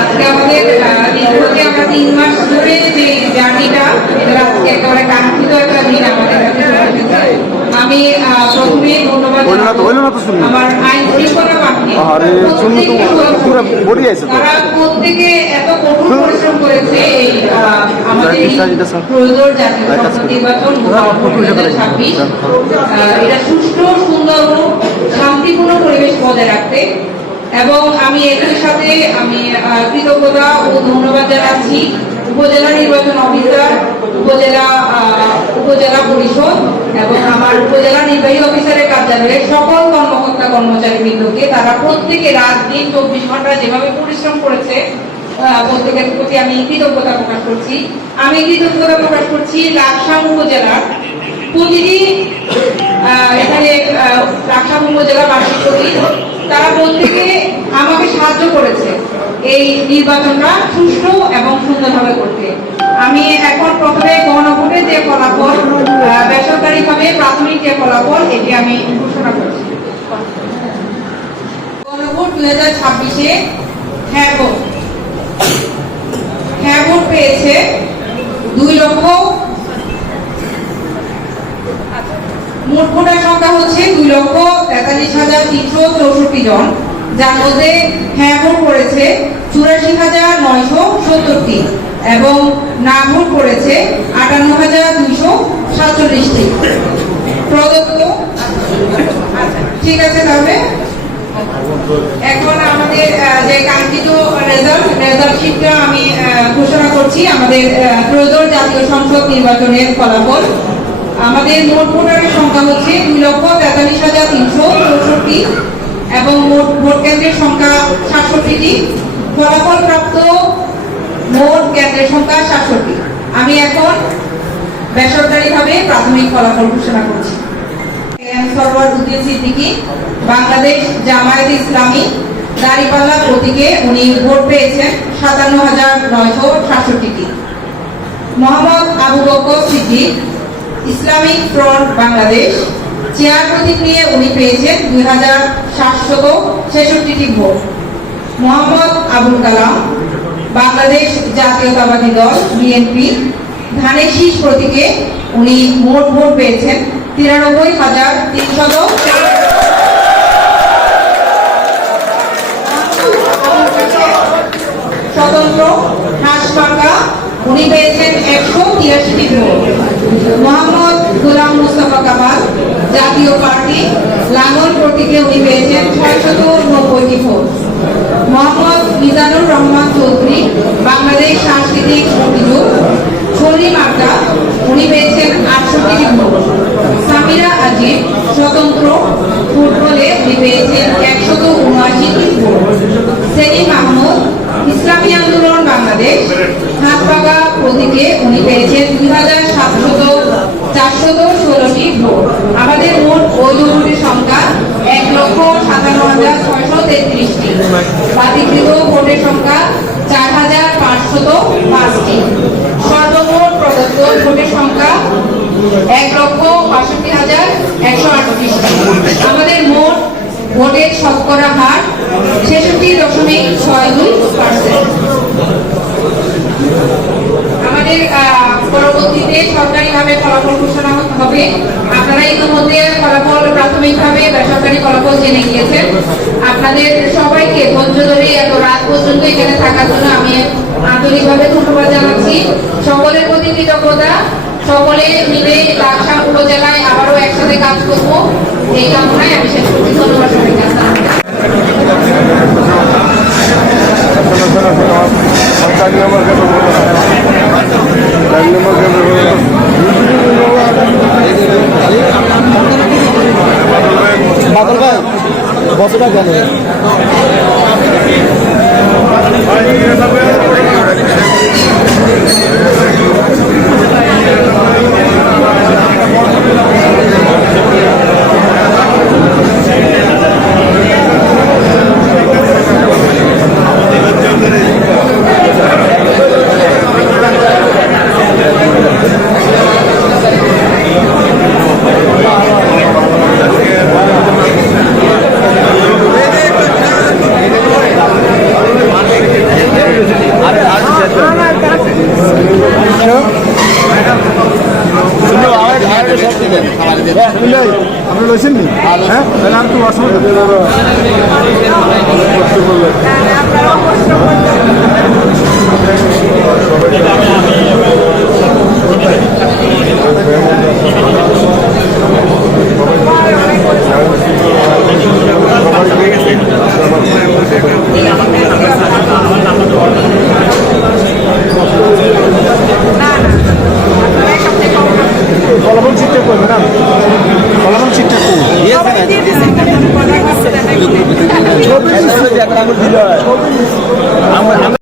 আজকে আমাদের দীর্ঘতে আমরা 3 মাস ধরে যে জার্নিটা, এটা আজকে একেবারে কাঙ্ক্ষিত একটা দিন আমাদের কাছে। আমি প্রথমে ধন্যবাদ আমার আইন শৃঙ্খলা বাহিনী, তারা প্রত্যেকে এত কঠোর পরিশ্রম করেছে এই আমাদের ত্রয়োদশ জাতীয় সংসদ নির্বাচন 2026 এটা সুষ্ঠু, সুন্দর ও শান্তিপূর্ণ পরিবেশ বজায় রাখতে। এবং আমি একই সাথে আমি কৃতজ্ঞতা ও ধন্যবাদ জানাচ্ছি উপজেলা নির্বাচন অফিসার, উপজেলা পরিষদ এবং আমার উপজেলা নির্বাহী অফিসারের কার্যালয়ের সকল কর্মকর্তা কর্মচারী বৃন্দকে। তারা প্রত্যেকে রাত দিন 24 ঘন্টা যেভাবে পরিশ্রম করেছে, প্রত্যেকের প্রতি আমি কৃতজ্ঞতা প্রকাশ করছি। আমি কৃতজ্ঞতা প্রকাশ করছি লাকসাম উপজেলার প্রতিটি এখানে লাকসাম উপজেলা বার্ষিক, তারা প্রত্যেকে আমাকে সাহায্য করেছে এই নির্বাচনটা সুষ্ঠু এবং সুন্দরভাবে করতে। আমি এখন প্রথমে গণভোটের যে ফলাফল, বেসরকারিভাবে প্রাথমিক যে ফলাফল, এটি আমি ঘোষণা করছি। গণভোট 2026-এ হ্যাঁ ভোট পেয়েছে 2 লক্ষ। মোট ভোটার সংখ্যা হচ্ছে 2,43,364 জন, যার মধ্যে হ্যাঁ ভোট করেছে 84,970টি এবং না ভোট করেছে 58,247টি। প্রদত্ত ঠিক আছে। তবে এখন আমাদের যে কাঙ্ক্ষিত রেজাল্ট শিটটা আমি ঘোষণা করছি। আমাদের ত্রয়োদশ জাতীয় সংসদ নির্বাচনের ফলাফল। আমাদের মোট ভোটারের সংখ্যা হচ্ছে 2,43,364 এবং মোট ভোট কেন্দ্রের সংখ্যা 67টি। ফলাফল প্রাপ্ত মোট কেন্দ্রের সংখ্যা 67টি। আমি এখন বেসরকারিভাবে প্রাথমিক ফলাফল ঘোষণা করছি। সরওয়ার উদ্দিন সিদ্দিকী, বাংলাদেশ জামায়াতে ইসলামী, দাঁড়িপাল্লা প্রতীকে উনি ভোট পেয়েছেন 57,967টি। Mohammad Abu Bakar Siddique, Islamic Front Bangladesh, chair প্রতীক নিয়ে উনি পেয়েছেন 2,766টি ভোট। মোহাম্মদ আবুল কালাম, বাংলাদেশ জাতীয়তাবাদী দল বিএনপি, ধানের শীষ প্রতীকে উনি মোট ভোট পেয়েছেন 93,300। স্বতন্ত্র হাসপাকা উনি পেয়েছেন 183টি ভোট। মোহাম্মদ গোলাম মুস্তাফা কামাল, জাতীয় পার্টি, লাঙ্গল প্রতীকে উনি পেয়েছেন 690টি ভোট। মোহাম্মদ মিজানুর রহমান চৌধুরী, বাংলাদেশ সাংস্কৃতিক মজলিস, শরীফ আড্ডা, উনি পেয়েছেন 68টি ভোট। সামিরা আজিব, স্বতন্ত্র, ফুটবলে উনি পেয়েছেন 179টি ভোট। সেলিম আহমদ, ইসলামী আন্দোলন বাংলাদেশ, হাতপাগা প্রতীকে উনি পেয়েছেন 2,416টি ভোট। আমাদের মোট বৈধ ভোটের সংখ্যা 1,57,633টি। বাতিলকৃত ভোটের সংখ্যা 4,505টি। সর্বমোট প্রদত্ত ভোটের সংখ্যা 1,62,138টি। আমাদের মোট ভোটের শতকরা হার 66.62%। আমাদের পরবর্তীতে সরকারিভাবে ফলাফল ঘোষণা হবে। আপনারা ইতিমধ্যে ফলাফল প্রাথমিকভাবে বেসরকারি ফলাফল জেনে গিয়েছেন। আপনাদের সবাইকে ধৈর্য ধরে এত রাত পর্যন্ত এখানে থাকার জন্য আমি আন্তরিকভাবে ধন্যবাদ জানাচ্ছি। সকলের প্রতি কৃতজ্ঞতা। সকলে মিলে লাকসাম উপজেলায় আবারও একসাথে কাজ করব, এই কামনায় আমি শেষ করছি। ধন্যবাদ সবাইকে। বাদল ভাই বছরটা কেন একটু অসুবিধা। আপনারাও কষ্ট করছেন। ফলাফল চিটটা কই ম্যাডাম? ফলাফল চিটটা কই? আমরা